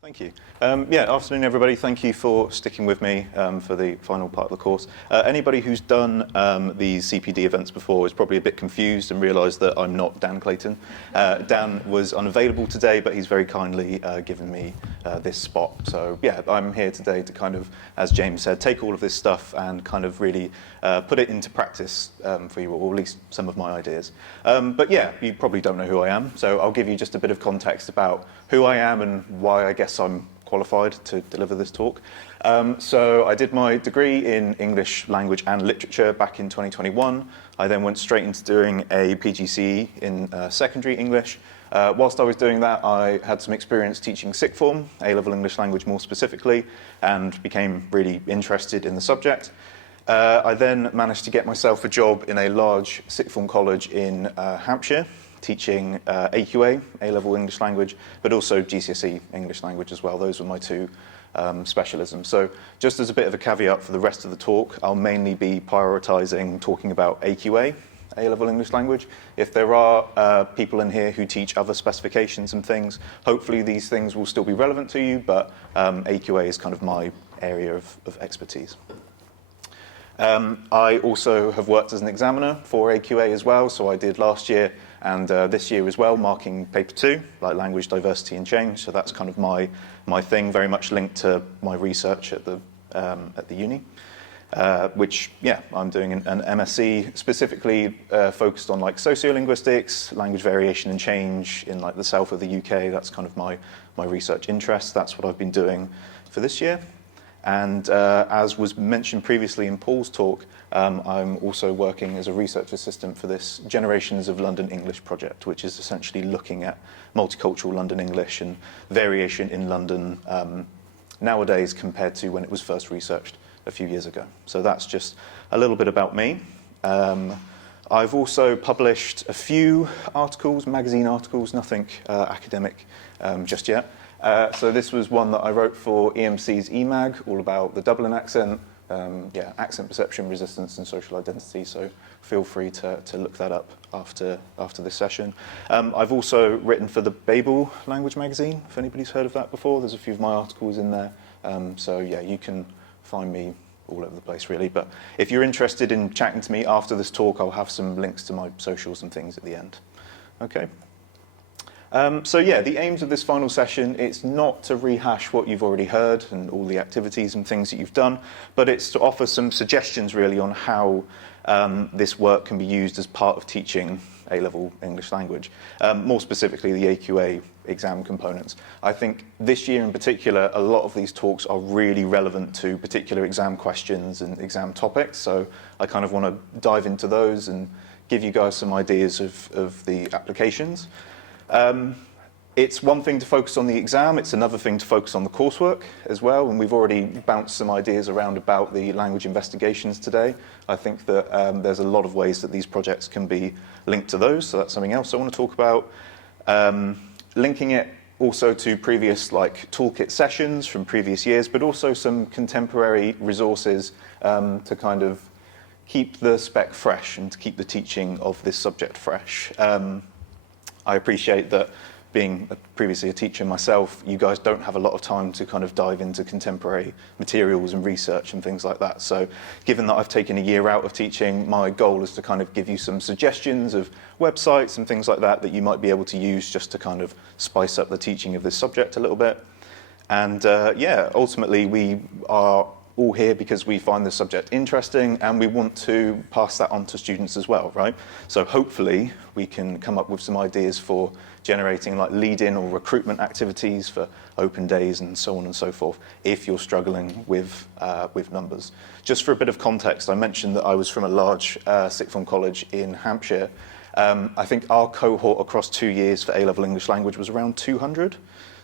Thank you. Yeah, afternoon everybody. Thank you for sticking with me for the final part of the course. Anybody who's done these CPD events before is probably a bit confused and realised that I'm not Dan Clayton. Dan was unavailable today, but he's very kindly given me this spot. So yeah, I'm here today to kind of, as James said, take all of this stuff and kind of really put it into practice for you, or at least some of my ideas. But yeah, you probably don't know who I am, so I'll give you just a bit of context about who I am and why I guess I'm qualified to deliver this talk. So I did my degree in English Language and Literature back in 2021. I then went straight into doing a PGCE in secondary English. Whilst I was doing that, I had some experience teaching sixth form, A-level English Language more specifically, and became really interested in the subject. I then managed to get myself a job in a large sixth form college in Hampshire, teaching AQA, A-level English Language, but also GCSE English Language as well. Those were my two specialisms. So just as a bit of a caveat for the rest of the talk, I'll mainly be prioritising talking about AQA, A-level English Language. If there are people in here who teach other specifications and things, hopefully these things will still be relevant to you, but AQA is kind of my area of expertise. I also have worked as an examiner for AQA as well, so I did last year and this year as well, marking paper 2, like language diversity and change. So that's kind of my thing, very much linked to my research at the uni, which yeah, I'm doing an MSc specifically focused on like sociolinguistics, language variation and change in like the south of the UK. That's kind of my research interest. That's what I've been doing for this year. And as was mentioned previously in Paul's talk, I'm also working as a research assistant for this Generations of London English project, which is essentially looking at multicultural London English and variation in London nowadays compared to when it was first researched a few years ago. So that's just a little bit about me. I've also published a few articles, magazine articles, nothing academic just yet. So this was one that I wrote for EMC's EMAG, all about the Dublin accent, yeah, accent perception, resistance, and social identity. So feel free to look that up after this session. I've also written for the Babel language magazine, if anybody's heard of that before. There's a few of my articles in there. So yeah, you can find me all over the place really. But if you're interested in chatting to me after this talk, I'll have some links to my socials and things at the end. Okay. So yeah, the aims of this final session, it's not to rehash what you've already heard and all the activities and things that you've done, but it's to offer some suggestions really on how this work can be used as part of teaching A-level English Language, more specifically the AQA exam components. I think this year in particular, a lot of these talks are really relevant to particular exam questions and exam topics, so I kind of want to dive into those and give you guys some ideas of the applications. It's one thing to focus on the exam, it's another thing to focus on the coursework as well, and we've already bounced some ideas around about the language investigations today. I think that there's a lot of ways that these projects can be linked to those, so that's something else I want to talk about. Linking it also to previous like toolkit sessions from previous years, but also some contemporary resources to kind of keep the spec fresh and to keep the teaching of this subject fresh. I appreciate that being previously a teacher myself, you guys don't have a lot of time to kind of dive into contemporary materials and research and things like that. So given that I've taken a year out of teaching, my goal is to kind of give you some suggestions of websites and things like that that you might be able to use just to kind of spice up the teaching of this subject a little bit. And yeah, ultimately we are all here because we find the subject interesting and we want to pass that on to students as well, right? So hopefully we can come up with some ideas for generating like lead-in or recruitment activities for open days and so on and so forth if you're struggling with numbers. Just for a bit of context, I mentioned that I was from a large sixth form college in Hampshire. I think our cohort across 2 years for A-level English Language was around 200.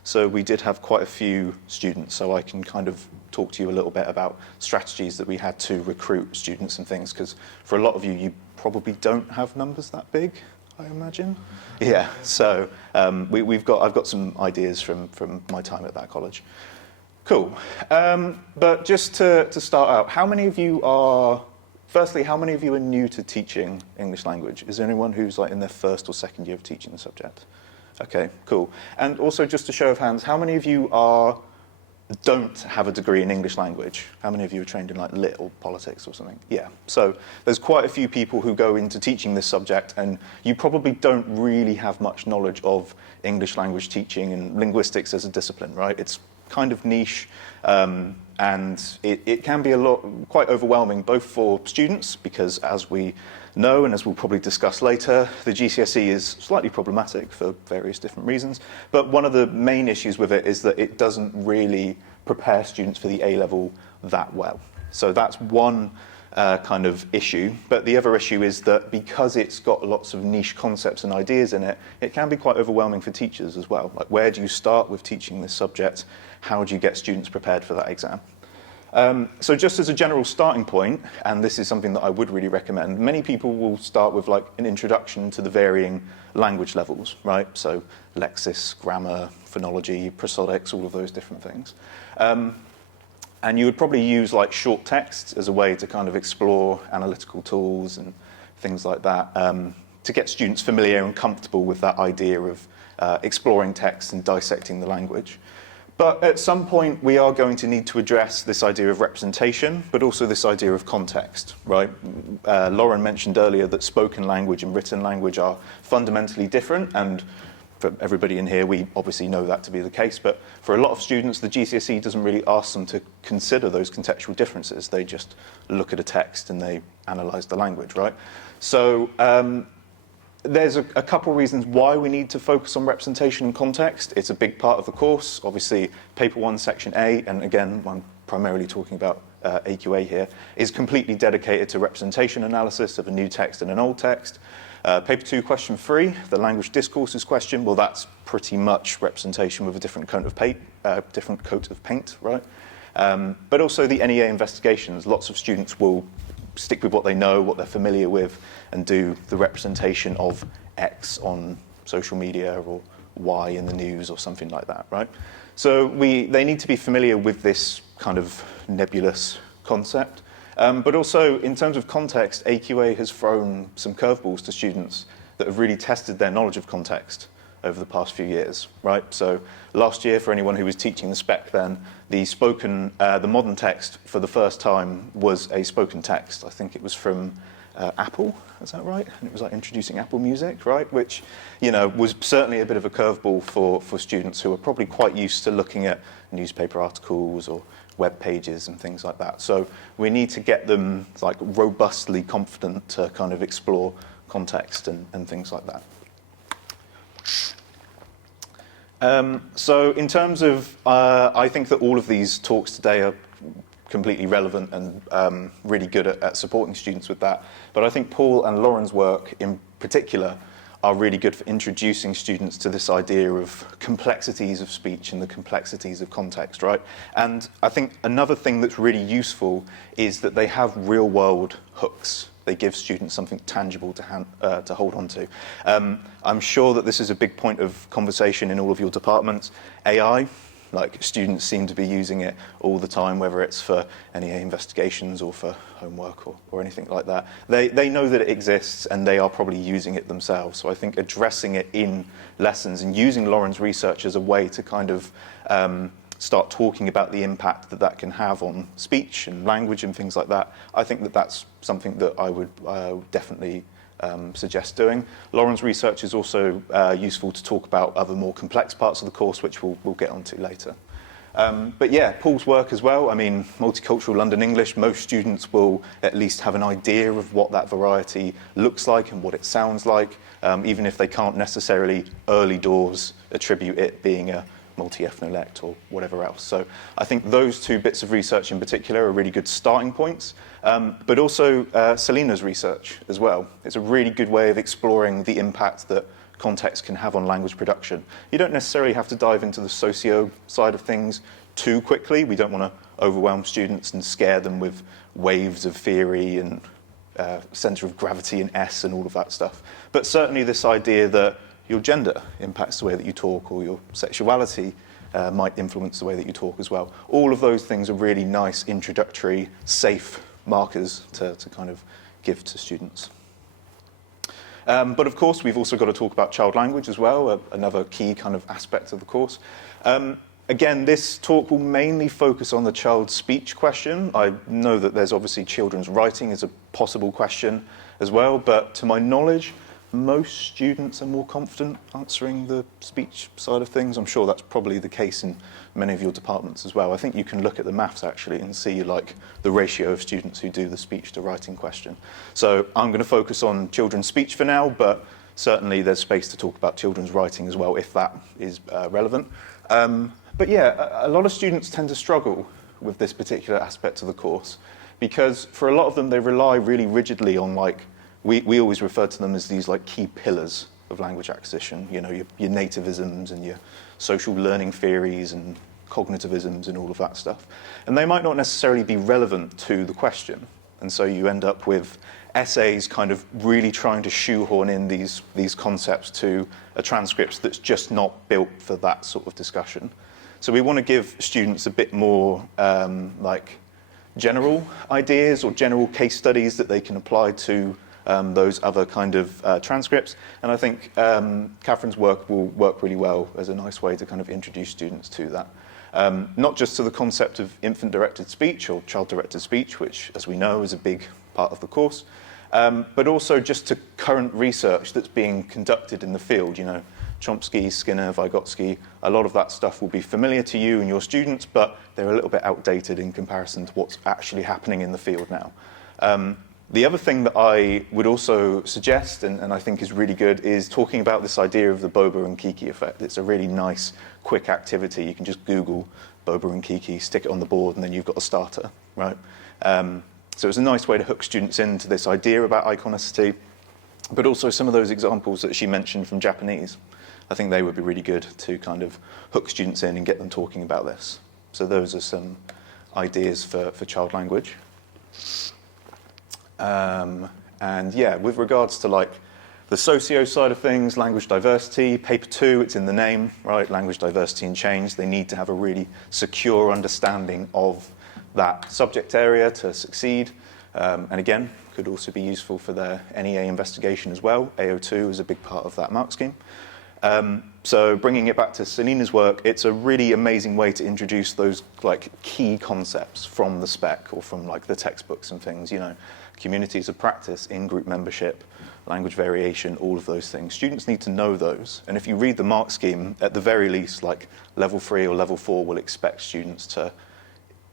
So we did have quite a few students, so I can kind of talk to you a little bit about strategies that we had to recruit students and things, because for a lot of you, you probably don't have numbers that big, I imagine. Yeah, so I've got some ideas from my time at that college. Cool. But just to start out, how many of you are new to teaching English language? Is there anyone who's like in their first or second year of teaching the subject? Okay, cool. And also, just a show of hands, how many of you don't have a degree in English language? How many of you are trained in like lit or politics or something? Yeah. So there's quite a few people who go into teaching this subject, and you probably don't really have much knowledge of English language teaching and linguistics as a discipline, right? It's kind of niche, and it can be quite overwhelming, both for students, because as we know, and as we'll probably discuss later, the GCSE is slightly problematic for various different reasons. But one of the main issues with it is that it doesn't really prepare students for the A-level that well. So that's one kind of issue. But the other issue is that because it's got lots of niche concepts and ideas in it, it can be quite overwhelming for teachers as well. Like, where do you start with teaching this subject? How do you get students prepared for that exam? So just as a general starting point, and this is something that I would really recommend, many people will start with like an introduction to the varying language levels, right? So lexis, grammar, phonology, prosodics, all of those different things. And you would probably use like short texts as a way to kind of explore analytical tools and things like that, to get students familiar and comfortable with that idea of exploring text and dissecting the language. But at some point, we are going to need to address this idea of representation, but also this idea of context, right? Lauren mentioned earlier that spoken language and written language are fundamentally different, and for everybody in here, we obviously know that to be the case, but for a lot of students, the GCSE doesn't really ask them to consider those contextual differences. They just look at a text and they analyze the language, right? So there's a couple reasons why we need to focus on representation and context. It's a big part of the course. Obviously, Paper 1, Section A, and again, I'm primarily talking about AQA here, is completely dedicated to representation analysis of a new text and an old text. Paper 2, Question 3, the language discourses question, well, that's pretty much representation with a different coat of paint, right? But also the NEA investigations. Lots of students will stick with what they know, what they're familiar with, and do the representation of X on social media or Y in the news or something like that, right? So they need to be familiar with this kind of nebulous concept. But also, in terms of context, AQA has thrown some curveballs to students that have really tested their knowledge of context over the past few years, right? So last year, for anyone who was teaching the spec then, the modern text for the first time was a spoken text. I think it was from Apple, is that right? And it was like introducing Apple Music, right? Which, you know, was certainly a bit of a curveball for students who are probably quite used to looking at newspaper articles or web pages and things like that. So we need to get them like robustly confident to kind of explore context and things like that. So in terms of, I think that all of these talks today are completely relevant and really good at supporting students with that. But I think Paul and Lauren's work in particular are really good for introducing students to this idea of complexities of speech and the complexities of context, right? And I think another thing that's really useful is that they have real-world hooks. They give students something tangible to hold on to. I'm sure that this is a big point of conversation in all of your departments. AI, like students seem to be using it all the time, whether it's for NEA investigations or for homework or anything like that. They know that it exists and they are probably using it themselves. So I think addressing it in lessons and using Lauren's research as a way to kind of start talking about the impact that can have on speech and language and things like that, I think that that's something that I would definitely suggest doing. Lauren's research is also useful to talk about other more complex parts of the course, which we'll get onto later. But yeah, Paul's work as well. I mean, multicultural London English, most students will at least have an idea of what that variety looks like and what it sounds like, even if they can't necessarily early doors attribute it being a multi-ethnolect or whatever else. So I think those two bits of research in particular are really good starting points, but also Selina's research as well. It's a really good way of exploring the impact that context can have on language production. You don't necessarily have to dive into the socio side of things too quickly. We don't want to overwhelm students and scare them with waves of theory and center of gravity and S and all of that stuff. But certainly this idea that your gender impacts the way that you talk, or your sexuality might influence the way that you talk as well. All of those things are really nice, introductory, safe markers to kind of give to students. But of course, we've also got to talk about child language as well, another key kind of aspect of the course. Again, this talk will mainly focus on the child speech question. I know that there's obviously children's writing is a possible question as well, but to my knowledge, most students are more confident answering the speech side of things. I'm sure that's probably the case in many of your departments as well. I think you can look at the maths actually and see like the ratio of students who do the speech to writing question. So I'm going to focus on children's speech for now, but certainly there's space to talk about children's writing as well if that is relevant. But yeah, a lot of students tend to struggle with this particular aspect of the course because for a lot of them they rely really rigidly on like, we always refer to them as these like key pillars of language acquisition, you know, your nativisms and your social learning theories and cognitivisms and all of that stuff. And they might not necessarily be relevant to the question. And so you end up with essays kind of really trying to shoehorn in these concepts to a transcript that's just not built for that sort of discussion. So we want to give students a bit more like general ideas or general case studies that they can apply to those other kind of transcripts. And I think Catherine's work will work really well as a nice way to kind of introduce students to that. Not just to the concept of infant-directed speech or child-directed speech, which, as we know, is a big part of the course, but also just to current research that's being conducted in the field. You know, Chomsky, Skinner, Vygotsky, a lot of that stuff will be familiar to you and your students, but they're a little bit outdated in comparison to what's actually happening in the field now. The other thing that I would also suggest, and I think is really good, is talking about this idea of the Bober and Kiki effect. It's a really nice, quick activity. You can just Google Bober and Kiki, stick it on the board, and then you've got a starter, right? So it's a nice way to hook students into this idea about iconicity, but also some of those examples that she mentioned from Japanese. I think they would be really good to kind of hook students in and get them talking about this. So those are some ideas for child language. And yeah, with regards to like the socio side of things, language diversity, paper 2, it's in the name, right? Language diversity and change. They need to have a really secure understanding of that subject area to succeed. And again, could also be useful for their NEA investigation as well. AO2 is a big part of that mark scheme. So bringing it back to Selina's work, it's a really amazing way to introduce those like key concepts from the spec or from like the textbooks and things, you know, communities of practice, in-group membership, language variation, all of those things. Students need to know those. And if you read the mark scheme, at the very least, like level 3 or level 4 will expect students to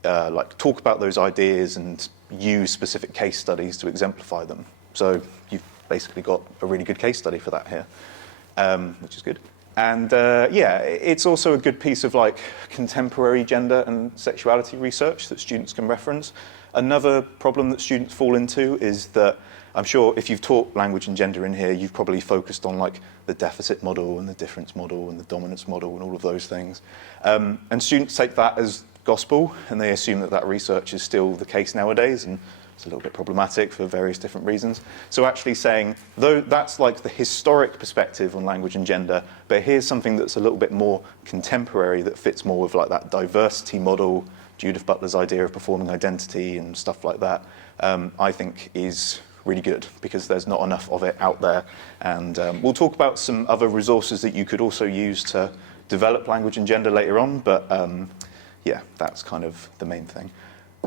like talk about those ideas and use specific case studies to exemplify them. So you've basically got a really good case study for that here. Which is good. And yeah, it's also a good piece of like contemporary gender and sexuality research that students can reference. Another problem that students fall into is that I'm sure if you've taught language and gender in here, you've probably focused on like the deficit model and the difference model and the dominance model and all of those things. And students take that as gospel and they assume that that research is still the case nowadays, and it's a little bit problematic for various different reasons. So actually saying, though that's like the historic perspective on language and gender, but here's something that's a little bit more contemporary that fits more with like that diversity model, Judith Butler's idea of performing identity and stuff like that, I think is really good because there's not enough of it out there. And we'll talk about some other resources that you could also use to develop language and gender later on, but yeah, that's kind of the main thing.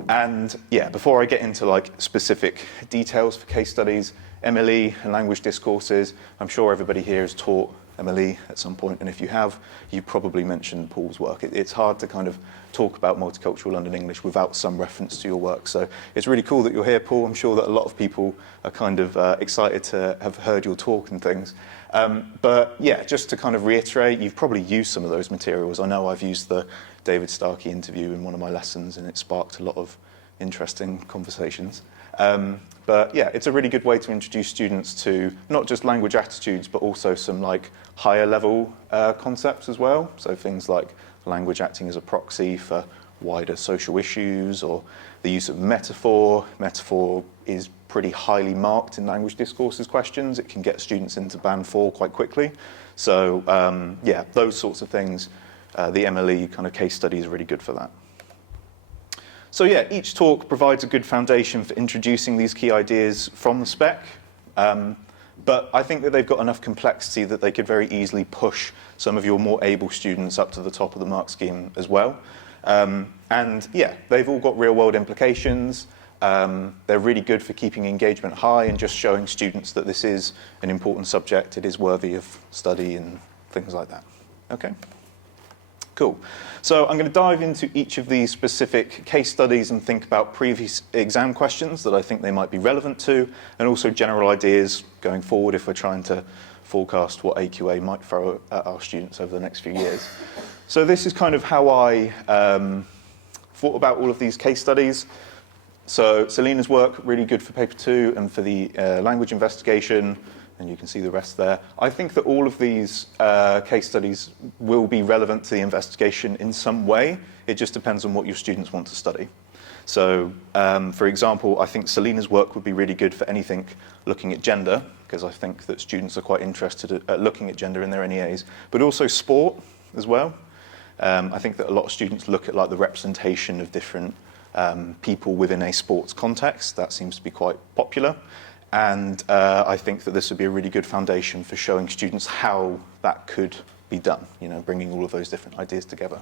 And yeah, before I get into like specific details for case studies, MLE and language discourses, I'm sure everybody here has taught MLE at some point, and if you have, you probably mentioned Paul's work. It's hard to kind of talk about multicultural London English without some reference to your work. So it's really cool that you're here, Paul. I'm sure that a lot of people are kind of excited to have heard your talk and things. But yeah, just to kind of reiterate, you've probably used some of those materials. I know I've used the David Starkey interview in one of my lessons, and it sparked a lot of interesting conversations. But yeah, it's a really good way to introduce students to not just language attitudes, but also some like higher level concepts as well. So things like language acting as a proxy for wider social issues, or the use of metaphor. Metaphor is pretty highly marked in language discourses questions. It can get students into band 4 quite quickly. So yeah, those sorts of things. The MLE kind of case study is really good for that. So yeah, each talk provides a good foundation for introducing these key ideas from the spec. But I think that they've got enough complexity that they could very easily push some of your more able students up to the top of the mark scheme as well. And yeah, they've all got real-world implications. They're really good for keeping engagement high and just showing students that this is an important subject, it is worthy of study and things like that. Okay? Cool. So I'm going to dive into each of these specific case studies and think about previous exam questions that I think they might be relevant to, and also general ideas going forward if we're trying to forecast what AQA might throw at our students over the next few years. So this is kind of how I thought about all of these case studies. So Selena's work, really good for paper 2 and for the language investigation, and you can see the rest there. I think that all of these case studies will be relevant to the investigation in some way. It just depends on what your students want to study. So, for example, I think Selena's work would be really good for anything looking at gender, because I think that students are quite interested at looking at gender in their NEAs, but also sport as well. I think that a lot of students look at like the representation of different people within a sports context. That seems to be quite popular. And I think that this would be a really good foundation for showing students how that could be done, you know, bringing all of those different ideas together.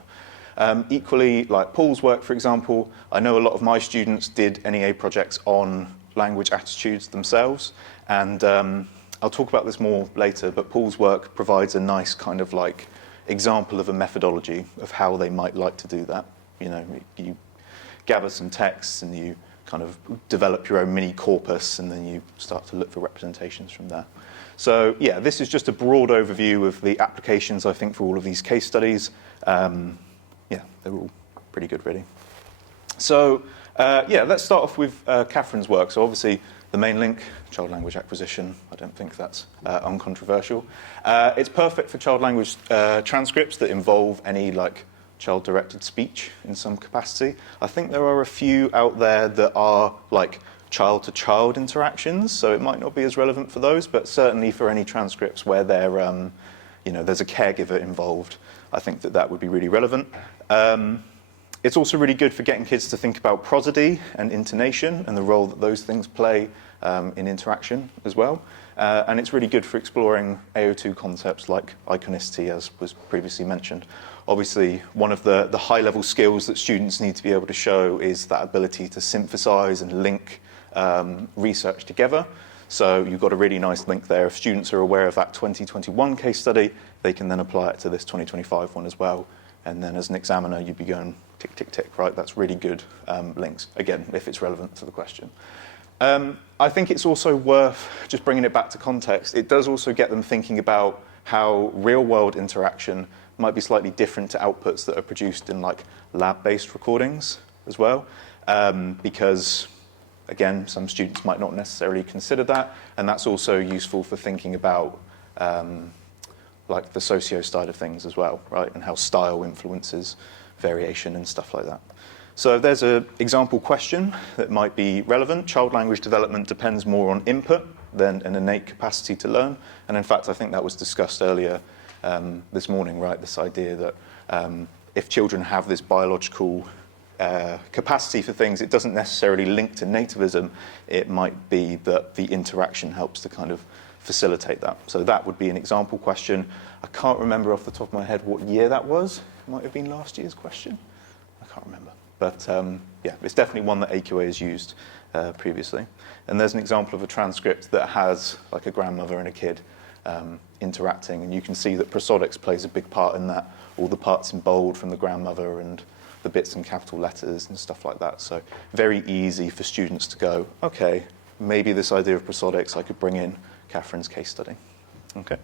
Equally, like Paul's work, for example, I know a lot of my students did NEA projects on language attitudes themselves. And I'll talk about this more later, but Paul's work provides a nice kind of like example of a methodology of how they might like to do that. You know, you gather some texts and you kind of develop your own mini corpus, and then you start to look for representations from there. So yeah, this is just a broad overview of the applications, I think, for all of these case studies. Yeah, they're all pretty good, really. So yeah, let's start off with Catherine's work. So obviously, the main link, child language acquisition, I don't think that's uncontroversial. It's perfect for child language transcripts that involve any like child-directed speech in some capacity. I think there are a few out there that are like child-to-child interactions, so it might not be as relevant for those, but certainly for any transcripts where there, you know, there's a caregiver involved, I think that that would be really relevant. It's also really good for getting kids to think about prosody and intonation and the role that those things play in interaction as well. And it's really good for exploring AO2 concepts like iconicity, as was previously mentioned. Obviously, one of the high-level skills that students need to be able to show is that ability to synthesize and link research together. So you've got a really nice link there. If students are aware of that 2021 case study, they can then apply it to this 2025 one as well. And then as an examiner, you'd be going tick, tick, tick, right? That's really good links, again, if it's relevant to the question. I think it's also worth just bringing it back to context. It does also get them thinking about how real-world interaction might be slightly different to outputs that are produced in like lab-based recordings as well, because again, some students might not necessarily consider that, and that's also useful for thinking about like the socio side of things as well, right, and how style influences variation and stuff like that. So there's an example question that might be relevant. Child language development depends more on input than an innate capacity to learn, and in fact, I think that was discussed earlier this morning, right? This idea that if children have this biological capacity for things, it doesn't necessarily link to nativism. It might be that the interaction helps to kind of facilitate that. So that would be an example question. I can't remember off the top of my head what year that was. It might have been last year's question. I can't remember. But yeah, it's definitely one that AQA has used previously. And there's an example of a transcript that has like a grandmother and a kid interacting, and you can see that prosodics plays a big part in that, all the parts in bold from the grandmother and the bits in capital letters and stuff like that. So very easy for students to go, okay, maybe this idea of prosodics I could bring in Catherine's case study. Okay.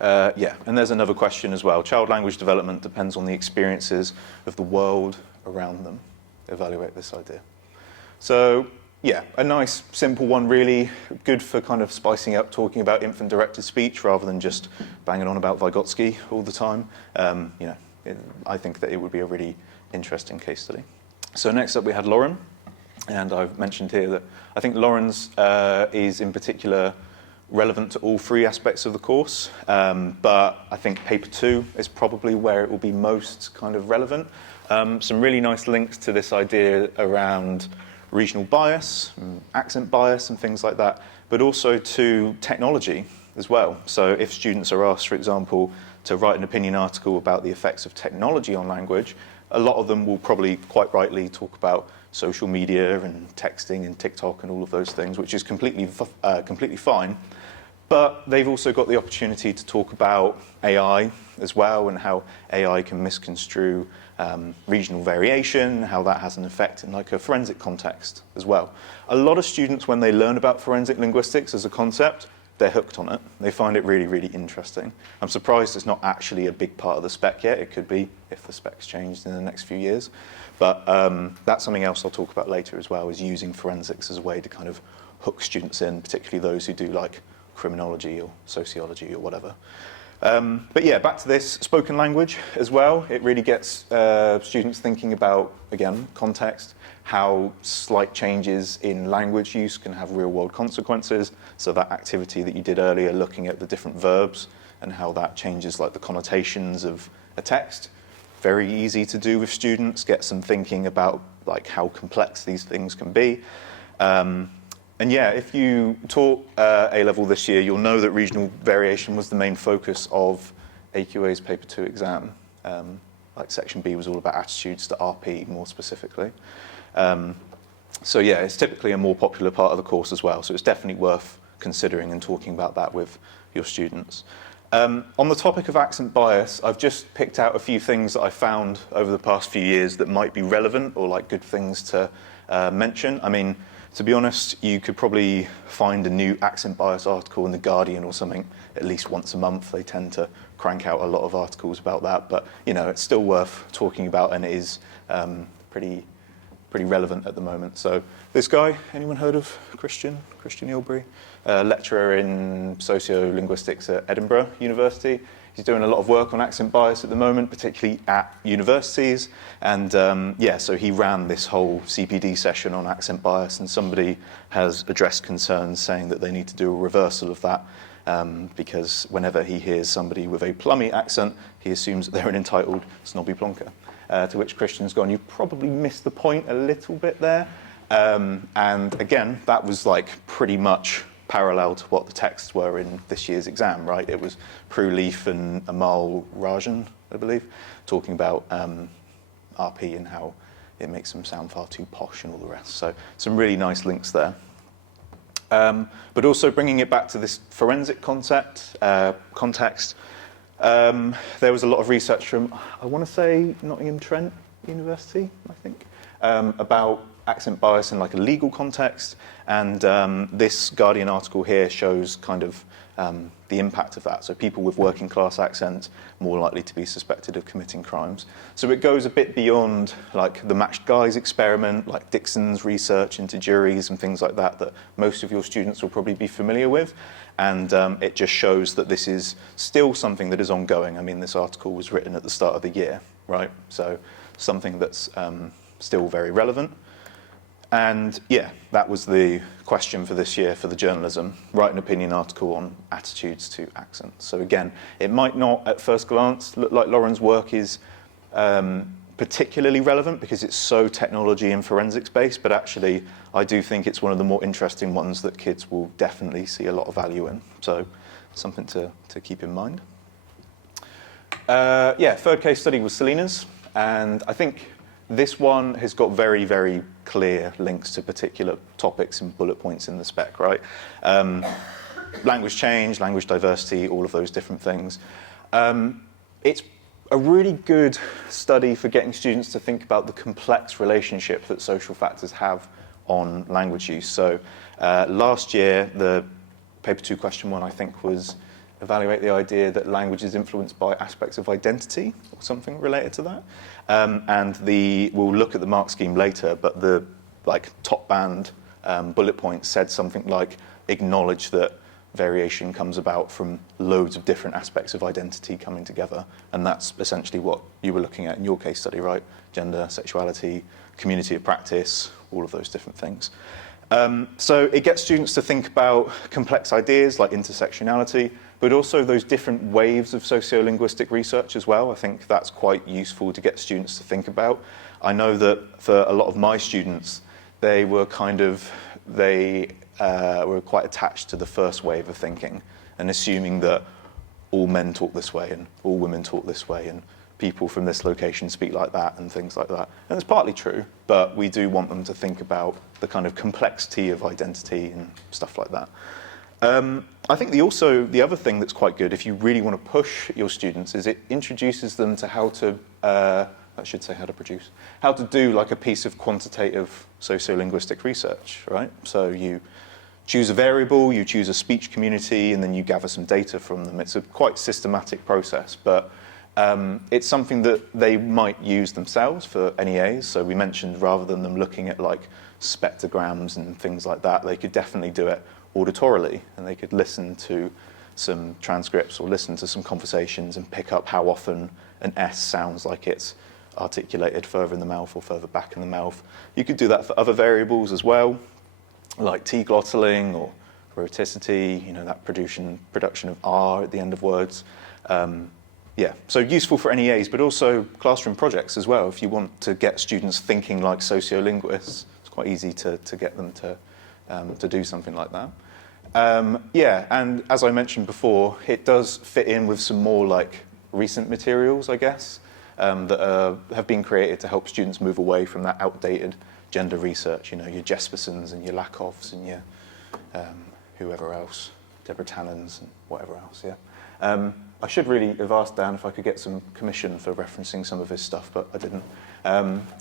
Yeah, and there's another question as well. Child language development depends on the experiences of the world around them. Evaluate this idea. So yeah, a nice, simple one, really good for kind of spicing up talking about infant-directed speech rather than just banging on about Vygotsky all the time. You know, I think that it would be a really interesting case study. So next up we had Lauren, and I've mentioned here that I think Lauren's is in particular relevant to all three aspects of the course, but I think paper 2 is probably where it will be most kind of relevant. Some really nice links to this idea around regional bias, accent bias and things like that, but also to technology as well. So if students are asked, for example, to write an opinion article about the effects of technology on language, a lot of them will probably quite rightly talk about social media and texting and TikTok and all of those things, which is completely fine. But they've also got the opportunity to talk about AI as well and how AI can misconstrue regional variation, how that has an effect in like a forensic context as well. A lot of students, when they learn about forensic linguistics as a concept, they're hooked on it. They find it really, really interesting. I'm surprised it's not actually a big part of the spec yet. It could be if the spec's changed in the next few years. But that's something else I'll talk about later as well, is using forensics as a way to kind of hook students in, particularly those who do like criminology or sociology or whatever. But yeah, back to this spoken language as well. It really gets students thinking about, again, context, how slight changes in language use can have real-world consequences. So that activity that you did earlier, looking at the different verbs and how that changes like the connotations of a text. Very easy to do with students, get some thinking about like how complex these things can be. And yeah, if you taught A-level this year, you'll know that regional variation was the main focus of AQA's Paper 2 exam. Like Section B was all about attitudes to RP more specifically. So yeah, it's typically a more popular part of the course as well, so it's definitely worth considering and talking about that with your students. On the topic of accent bias, I've just picked out a few things that I found over the past few years that might be relevant or like good things to mention. I mean, to be honest, you could probably find a new accent bias article in The Guardian or something at least once a month. They tend to crank out a lot of articles about that, but you know, it's still worth talking about, and it is pretty relevant at the moment. So this guy, anyone heard of Christian Ilbery? Lecturer in sociolinguistics at Edinburgh University. He's doing a lot of work on accent bias at the moment, particularly at universities. And yeah, so he ran this whole CPD session on accent bias, and somebody has addressed concerns saying that they need to do a reversal of that because whenever he hears somebody with a plummy accent, he assumes that they're an entitled snobby plonker. To which Christian's gone, you probably missed the point a little bit there. And again, that was like pretty much parallel to what the texts were in this year's exam, right? It was Prue Leaf and Amal Rajan, I believe, talking about RP and how it makes them sound far too posh and all the rest. So some really nice links there. But also bringing it back to this forensic context, there was a lot of research from, I want to say, Nottingham Trent University, I think, about accent bias in like a legal context, and this Guardian article here shows kind of the impact of that. So people with working class accents more likely to be suspected of committing crimes. So it goes a bit beyond like the matched guys experiment, like Dixon's research into juries and things like that, that most of your students will probably be familiar with. And it just shows that this is still something that is ongoing. I mean, this article was written at the start of the year, right? So something that's still very relevant. And yeah, that was the question for this year for the journalism. Write an opinion article on attitudes to accents. So again, it might not at first glance look like Lauren's work is particularly relevant because it's so technology and forensics based, but actually I do think it's one of the more interesting ones that kids will definitely see a lot of value in. So something to keep in mind. Yeah, third case study was Selena's, and I think this one has got very, very clear links to particular topics and bullet points in the spec, right? Language change, language diversity, all of those different things. It's a really good study for getting students to think about the complex relationship that social factors have on language use. So last year, the paper 2 question 1, I think, was evaluate the idea that language is influenced by aspects of identity or something related to that. And we'll look at the mark scheme later, but the top band bullet point said something like, acknowledge that variation comes about from loads of different aspects of identity coming together. And that's essentially what you were looking at in your case study, right? Gender, sexuality, community of practice, all of those different things. So it gets students to think about complex ideas like intersectionality, but also those different waves of sociolinguistic research as well. I think that's quite useful to get students to think about. I know that for a lot of my students, they were were quite attached to the first wave of thinking and assuming that all men talk this way and all women talk this way and people from this location speak like that and things like that. And it's partly true, but we do want them to think about the kind of complexity of identity and stuff like that. I think the other thing that's quite good, if you really want to push your students, is it introduces them to how to, how to do like a piece of quantitative sociolinguistic research, right? So you choose a variable, you choose a speech community, and then you gather some data from them. It's a quite systematic process, but it's something that they might use themselves for NEAs. So we mentioned rather than them looking at like spectrograms and things like that, they could definitely do it auditorily, and they could listen to some transcripts or listen to some conversations and pick up how often an S sounds like it's articulated further in the mouth or further back in the mouth. You could do that for other variables as well, like T-glottaling or rhoticity, you know, that production of R at the end of words. Yeah, so useful for NEAs, but also classroom projects as well. If you want to get students thinking like sociolinguists, it's quite easy to get them to do something like that. Yeah, and as I mentioned before, it does fit in with some more like recent materials, I guess, that have been created to help students move away from that outdated gender research, you know, your Jespersons and your Lakoffs and your whoever else, Deborah Tannens and whatever else, yeah. I should really have asked Dan if I could get some commission for referencing some of his stuff, but I didn't.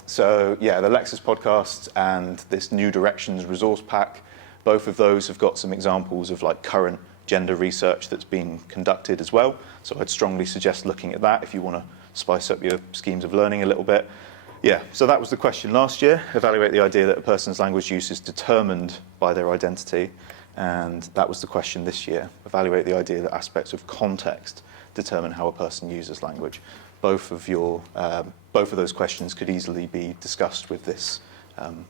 So yeah, the Lexis podcast and this New Directions resource pack, both of those have got some examples of like current gender research that's been conducted as well. So I'd strongly suggest looking at that if you want to spice up your schemes of learning a little bit. Yeah, so that was the question last year. Evaluate the idea that a person's language use is determined by their identity. And that was the question this year. Evaluate the idea that aspects of context determine how a person uses language. Both of those questions could easily be discussed with this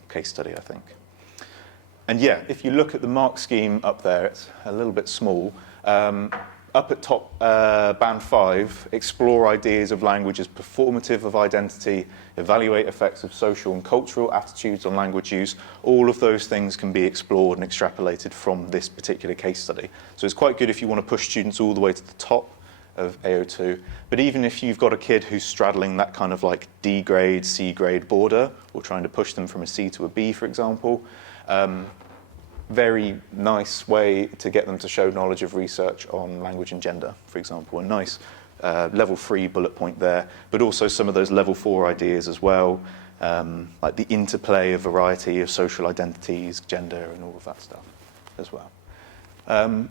case study, I think. And yeah, if you look at the mark scheme up there, it's a little bit small. Up at top, band 5, explore ideas of language as performative of identity, evaluate effects of social and cultural attitudes on language use. All of those things can be explored and extrapolated from this particular case study. So it's quite good if you want to push students all the way to the top of AO2. But even if you've got a kid who's straddling that kind of like D grade, C grade border, or trying to push them from a C to a B, for example, very nice way to get them to show knowledge of research on language and gender, for example. A nice level 3 bullet point there, but also some of those level 4 ideas as well, like the interplay of variety of social identities, gender, and all of that stuff as well.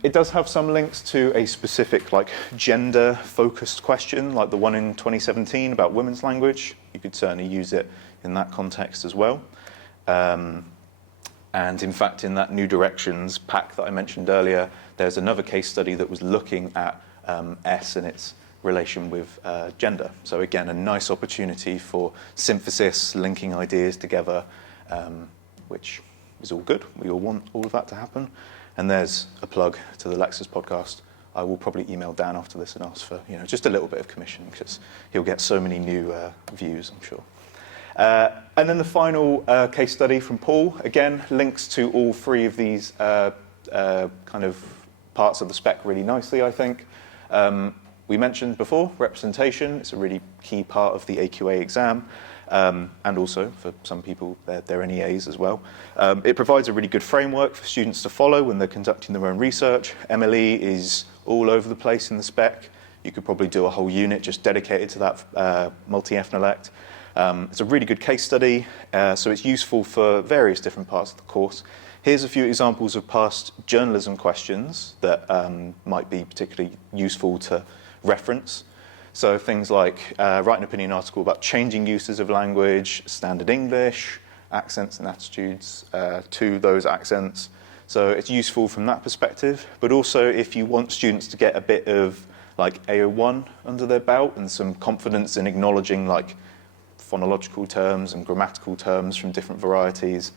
It does have some links to a specific like gender-focused question, like the one in 2017 about women's language. You could certainly use it in that context as well. And in fact, in that New Directions pack that I mentioned earlier, there's another case study that was looking at S and its relation with gender. So again, a nice opportunity for synthesis, linking ideas together, which is all good. We all want all of that to happen. And there's a plug to the Lexis podcast. I will probably email Dan after this and ask for just a little bit of commission because he'll get so many new views, I'm sure. And then the final case study from Paul, again, links to all three of these kind of parts of the spec really nicely, I think. We mentioned before, representation. It's a really key part of the AQA exam, and also for some people, their NEAs as well. It provides a really good framework for students to follow when they're conducting their own research. MLE is all over the place in the spec. You could probably do a whole unit just dedicated to that multi-ethnolect. It's a really good case study, so it's useful for various different parts of the course. Here's a few examples of past journalism questions that might be particularly useful to reference. So things like write an opinion article about changing uses of language, standard English, accents and attitudes to those accents. So it's useful from that perspective, but also if you want students to get a bit of like AO1 under their belt and some confidence in acknowledging like phonological terms and grammatical terms from different varieties,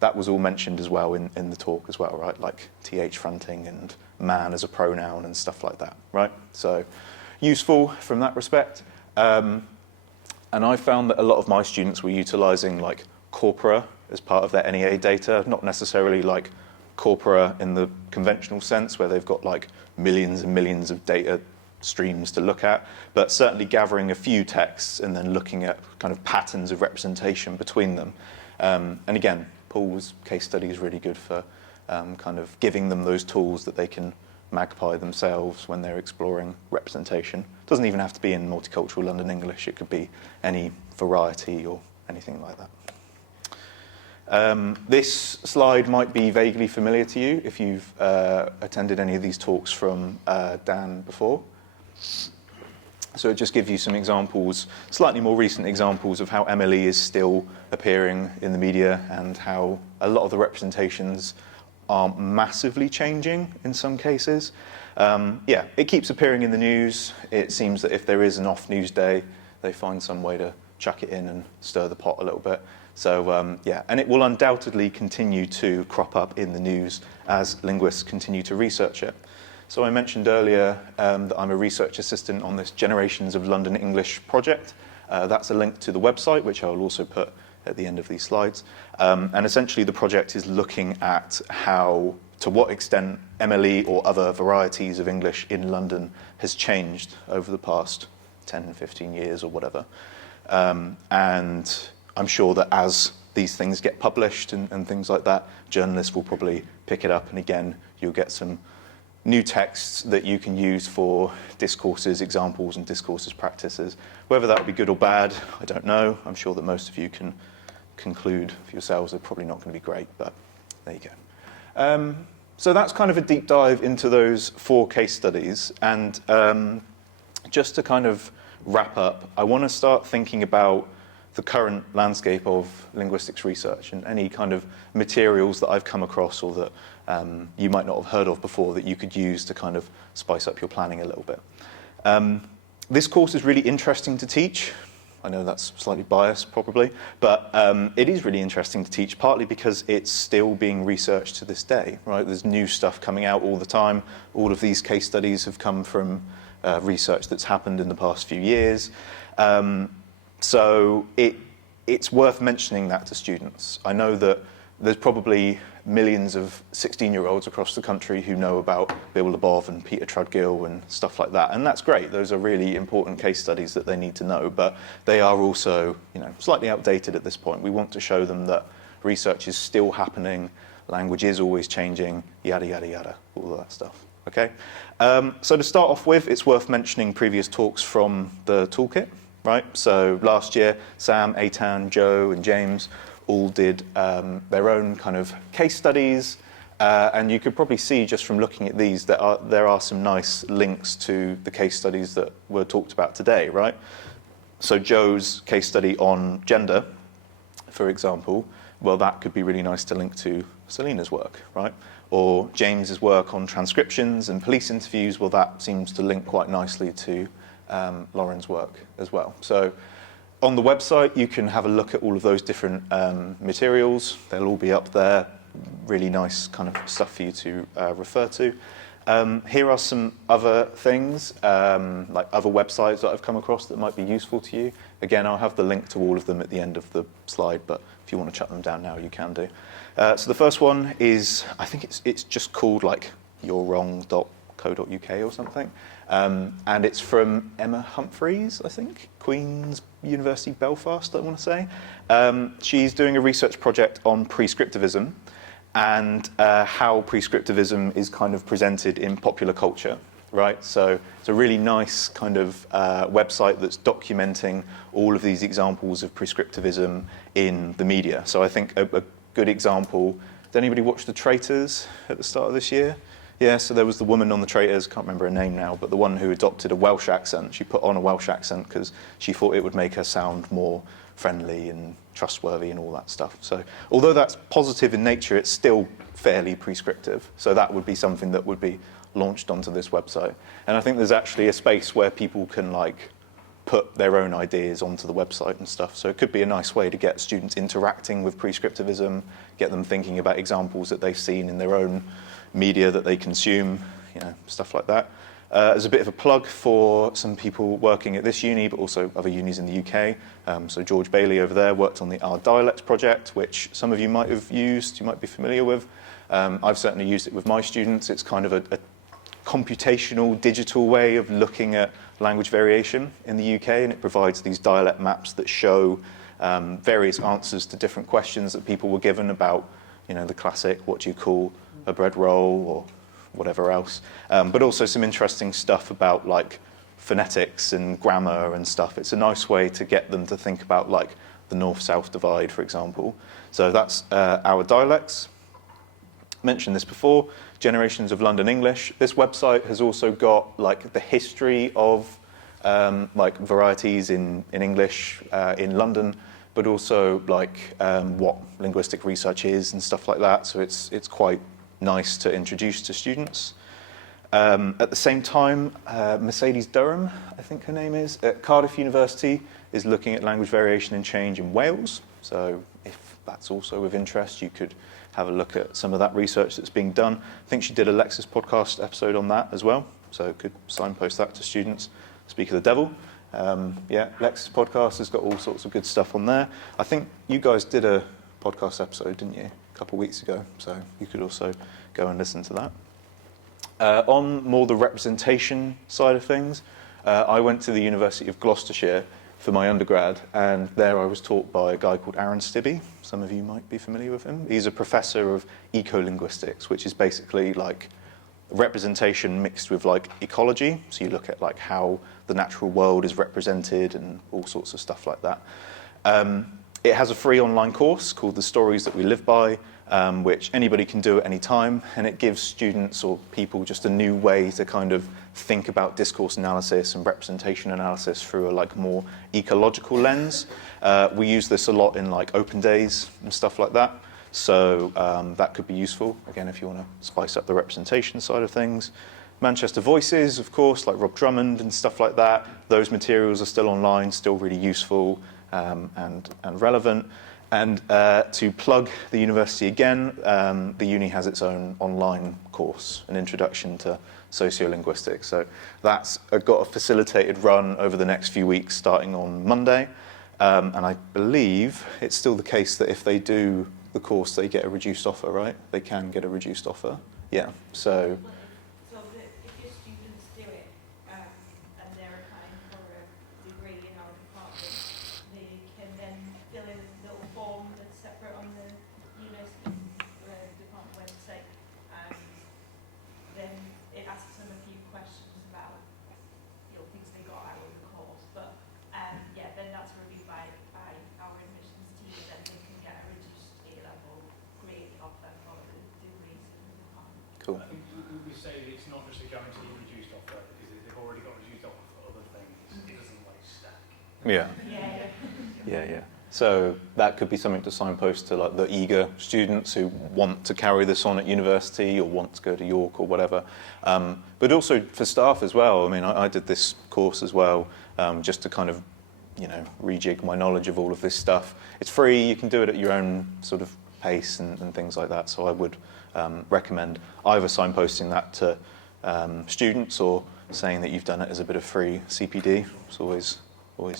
that was all mentioned as well in the talk as well, right? Like TH fronting and man as a pronoun and stuff like that, right? So useful from that respect. And I found that a lot of my students were utilizing like corpora as part of their NEA data, not necessarily like corpora in the conventional sense where they've got like millions and millions of data streams to look at, but certainly gathering a few texts and then looking at kind of patterns of representation between them. And again, Paul's case study is really good for kind of giving them those tools that they can magpie themselves when they're exploring representation. It doesn't even have to be in multicultural London English, it could be any variety or anything like that. This slide might be vaguely familiar to you if you've attended any of these talks from Dan before. So it just gives you some examples, slightly more recent examples of how MLE is still appearing in the media and how a lot of the representations aren't massively changing in some cases. Yeah, it keeps appearing in the news. It seems that if there is an off news day, they find some way to chuck it in and stir the pot a little bit. So yeah, and it will undoubtedly continue to crop up in the news as linguists continue to research it. So I mentioned earlier that I'm a research assistant on this Generations of London English project. That's a link to the website, which I'll also put at the end of these slides. And essentially the project is looking at how, to what extent MLE or other varieties of English in London has changed over the past 10, 15 years or whatever. And I'm sure that as these things get published and things like that, journalists will probably pick it up, and again, you'll get some new texts that you can use for discourses, examples, and discourses practices. Whether that will be good or bad, I don't know. I'm sure that most of you can conclude for yourselves they're probably not going to be great, but there you go. So that's kind of a deep dive into those 4 case studies, and just to kind of wrap up, I want to start thinking about the current landscape of linguistics research and any kind of materials that I've come across or that you might not have heard of before that you could use to kind of spice up your planning a little bit. This course is really interesting to teach. I know that's slightly biased probably, but it is really interesting to teach, partly because it's still being researched to this day, right? There's new stuff coming out all the time. All of these case studies have come from research that's happened in the past few years. So it's worth mentioning that to students. I know that there's probably millions of 16-year-olds across the country who know about Bill Labov and Peter Trudgill and stuff like that, and that's great. Those are really important case studies that they need to know, but they are also, you know, slightly outdated at this point. We want to show them that research is still happening, language is always changing, yada, yada, yada, all of that stuff. Okay? So to start off with, it's worth mentioning previous talks from the toolkit. Right? So last year, Sam, Eitan, Joe, and James all did their own kind of case studies, and you could probably see just from looking at these that there are some nice links to the case studies that were talked about today, right? So Joe's case study on gender, for example, well, that could be really nice to link to Selena's work, right? Or James's work on transcriptions and police interviews, well, that seems to link quite nicely to Lauren's work as well. So on the website, you can have a look at all of those different materials. They'll all be up there. Really nice kind of stuff for you to refer to. Here are some other things, like other websites that I've come across that might be useful to you. Again, I'll have the link to all of them at the end of the slide, but if you want to chuck them down now, you can do. So the first one is, I think it's just called like yourwrong.co.uk or something. And it's from Emma Humphreys, I think, Queen's University Belfast, I want to say. She's doing a research project on prescriptivism and how prescriptivism is kind of presented in popular culture, right? So it's a really nice kind of website that's documenting all of these examples of prescriptivism in the media. So I think a good example, did anybody watch The Traitors at the start of this year? Yeah, so there was the woman on The Traitors, can't remember her name now, but the one who adopted a Welsh accent. She put on a Welsh accent because she thought it would make her sound more friendly and trustworthy and all that stuff. So although that's positive in nature, it's still fairly prescriptive. So that would be something that would be launched onto this website. And I think there's actually a space where people can like put their own ideas onto the website and stuff. So it could be a nice way to get students interacting with prescriptivism, get them thinking about examples that they've seen in their own media that they consume, you know, stuff like that. As a bit of a plug for some people working at this uni, but also other unis in the UK. So George Bailey over there worked on the Our Dialects project, which some of you might have used, you might be familiar with. I've certainly used it with my students. It's kind of a computational, digital way of looking at language variation in the UK, and it provides these dialect maps that show various answers to different questions that people were given about, the classic, what do you call a bread roll, or whatever else, but also some interesting stuff about like phonetics and grammar and stuff. It's a nice way to get them to think about like the north-south divide, for example. So that's Our Dialects. Mentioned this before, Generations of London English. This website has also got like the history of like varieties in English in London, but also like what linguistic research is and stuff like that. So it's quite nice to introduce to students. At the same time, Mercedes Durham, I think her name is, at Cardiff University, is looking at language variation and change in Wales. So if that's also of interest, you could have a look at some of that research that's being done. I think she did a Lexis podcast episode on that as well, so could signpost that to students. Speak of the devil. Lexis podcast has got all sorts of good stuff on there. I think you guys did a podcast episode, didn't you, a couple of weeks ago, so you could also go and listen to that. On more the representation side of things, I went to the University of Gloucestershire for my undergrad, and there I was taught by a guy called Aaron Stibbe. Some of you might be familiar with him. He's a professor of ecolinguistics, which is basically like representation mixed with like ecology. So you look at like how the natural world is represented and all sorts of stuff like that. It has a free online course called The Stories That We Live By, which anybody can do at any time, and it gives students or people just a new way to kind of think about discourse analysis and representation analysis through a like more ecological lens. We use this a lot in like open days and stuff like that, so that could be useful, again, if you want to spice up the representation side of things. Manchester Voices, of course, like Rob Drummond and stuff like that. Those materials are still online, still really useful and relevant. And to plug the university again, the uni has its own online course, an introduction to sociolinguistics. So that's got a facilitated run over the next few weeks starting on Monday. And I believe it's still the case that if they do the course, they get a reduced offer, right? They can get a reduced offer. Yeah, so... if your students do it and they're applying for a degree in our department, they can then fill in a little form that's separate on the university department website, and then it asks them a few questions about things they got out of the course. But then that's reviewed by our admissions team, and then they can get a reduced A-level grade offer for the degrees in the department. Cool. We say it's not just a guaranteed reduced offer, because if they've already got reduced offer for other things, it doesn't like stack. Yeah. So that could be something to signpost to like the eager students who want to carry this on at university or want to go to York or whatever. But also for staff as well. I mean, I did this course as well, just to kind of, rejig my knowledge of all of this stuff. It's free, you can do it at your own sort of pace and things like that. So I would recommend either signposting that to students or saying that you've done it as a bit of free CPD. It's always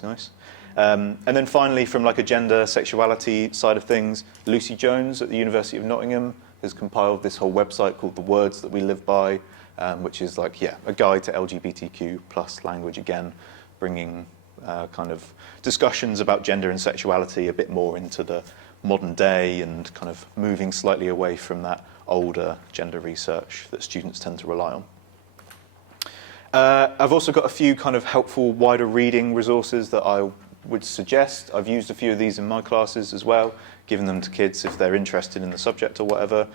nice. And then finally, from like a gender, sexuality side of things, Lucy Jones at the University of Nottingham has compiled this whole website called The Words That We Live By, which is like, a guide to LGBTQ plus language, again, bringing kind of discussions about gender and sexuality a bit more into the modern day and kind of moving slightly away from that older gender research that students tend to rely on. I've also got a few kind of helpful wider reading resources that I would suggest. I've used a few of these in my classes as well, giving them to kids if they're interested in the subject or whatever.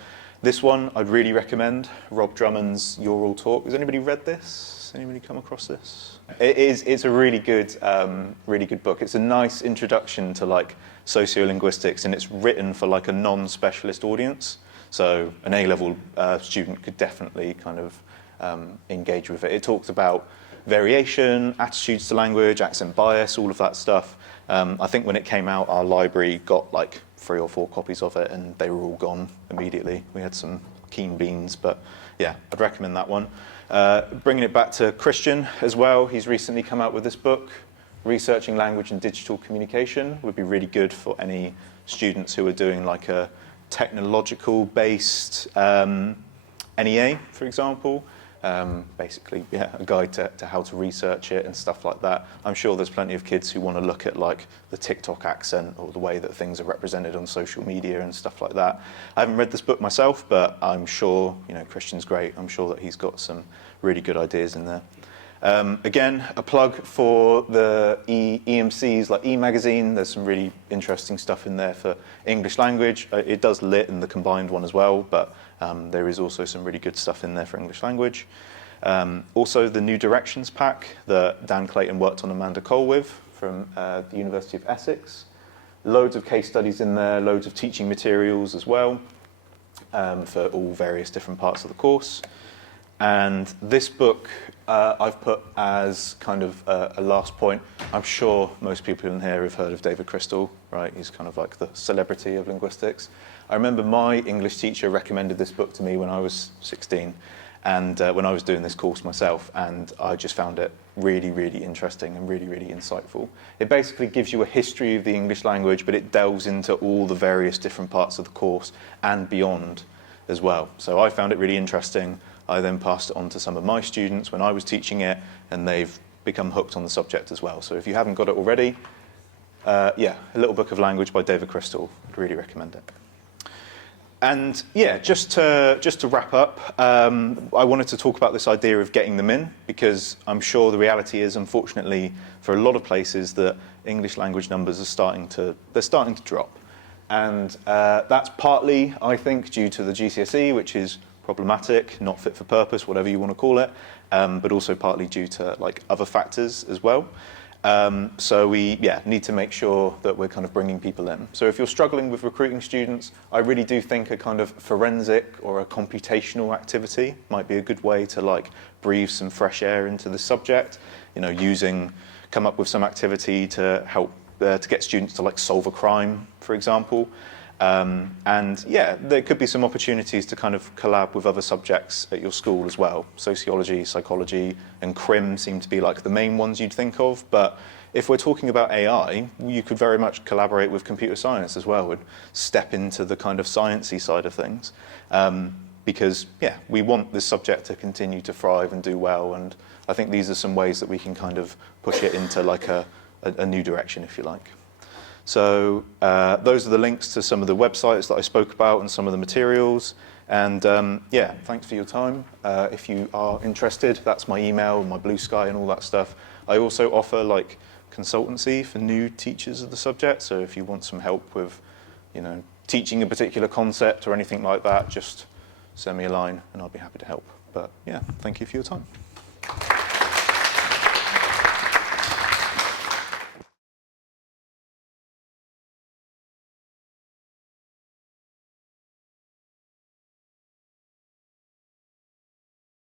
This one I'd really recommend, Rob Drummond's You're All Talk. Has anybody read this? Anybody come across this? It's a really good book. It's a nice introduction to like sociolinguistics, and it's written for like a non-specialist audience. So an A-level student could definitely kind of engage with it. It talks about variation, attitudes to language, accent bias, all of that stuff. I think when it came out, our library got like 3 or 4 copies of it, and they were all gone immediately. We had some keen beans, but yeah, I'd recommend that one. Bringing it back to Christian as well, he's recently come out with this book, Researching Language and Digital Communication. Would be really good for any students who are doing like a technological-based NEA, for example. Basically, yeah, a guide to how to research it and stuff like that. I'm sure there's plenty of kids who want to look at like the TikTok accent or the way that things are represented on social media and stuff like that. I haven't read this book myself, but I'm sure, you know, Christian's great. I'm sure that he's got some really good ideas in there. Again, a plug for the EMCs, like e-magazine. There's some really interesting stuff in there for English language. It does lit in the combined one as well, but there is also some really good stuff in there for English language. Also, the New Directions pack that Dan Clayton worked on Amanda Cole with from the University of Essex. Loads of case studies in there, loads of teaching materials as well for all various different parts of the course. And this book I've put as kind of a last point. I'm sure most people in here have heard of David Crystal, right? He's kind of like the celebrity of linguistics. I remember my English teacher recommended this book to me when I was 16, and when I was doing this course myself, and I just found it really, really interesting and really, really insightful. It basically gives you a history of the English language, but it delves into all the various different parts of the course and beyond as well. So I found it really interesting. I then passed it on to some of my students when I was teaching it, and they've become hooked on the subject as well. So if you haven't got it already, yeah, A Little Book of Language by David Crystal. I'd really recommend it. And yeah, just to wrap up, I wanted to talk about this idea of getting them in, because I'm sure the reality is, unfortunately, for a lot of places, that English language numbers are starting to drop. And that's partly, I think, due to the GCSE, which is problematic, not fit for purpose, whatever you want to call it, but also partly due to like other factors as well. So we need to make sure that we're kind of bringing people in. So if you're struggling with recruiting students, I really do think a kind of forensic or a computational activity might be a good way to like breathe some fresh air into the subject. You know, come up with some activity to help to get students to like solve a crime, for example. And yeah, there could be some opportunities to kind of collab with other subjects at your school as well. Sociology, psychology, and crim seem to be like the main ones you'd think of. But if we're talking about AI, you could very much collaborate with computer science as well and step into the kind of sciencey side of things. Because yeah, we want this subject to continue to thrive and do well. And I think these are some ways that we can kind of push it into like a new direction, if you like. So those are the links to some of the websites that I spoke about and some of the materials. And yeah, thanks for your time. If you are interested, that's my email, my Blue Sky and all that stuff. I also offer like consultancy for new teachers of the subject. So if you want some help with, you know, teaching a particular concept or anything like that, just send me a line and I'll be happy to help. But yeah, thank you for your time.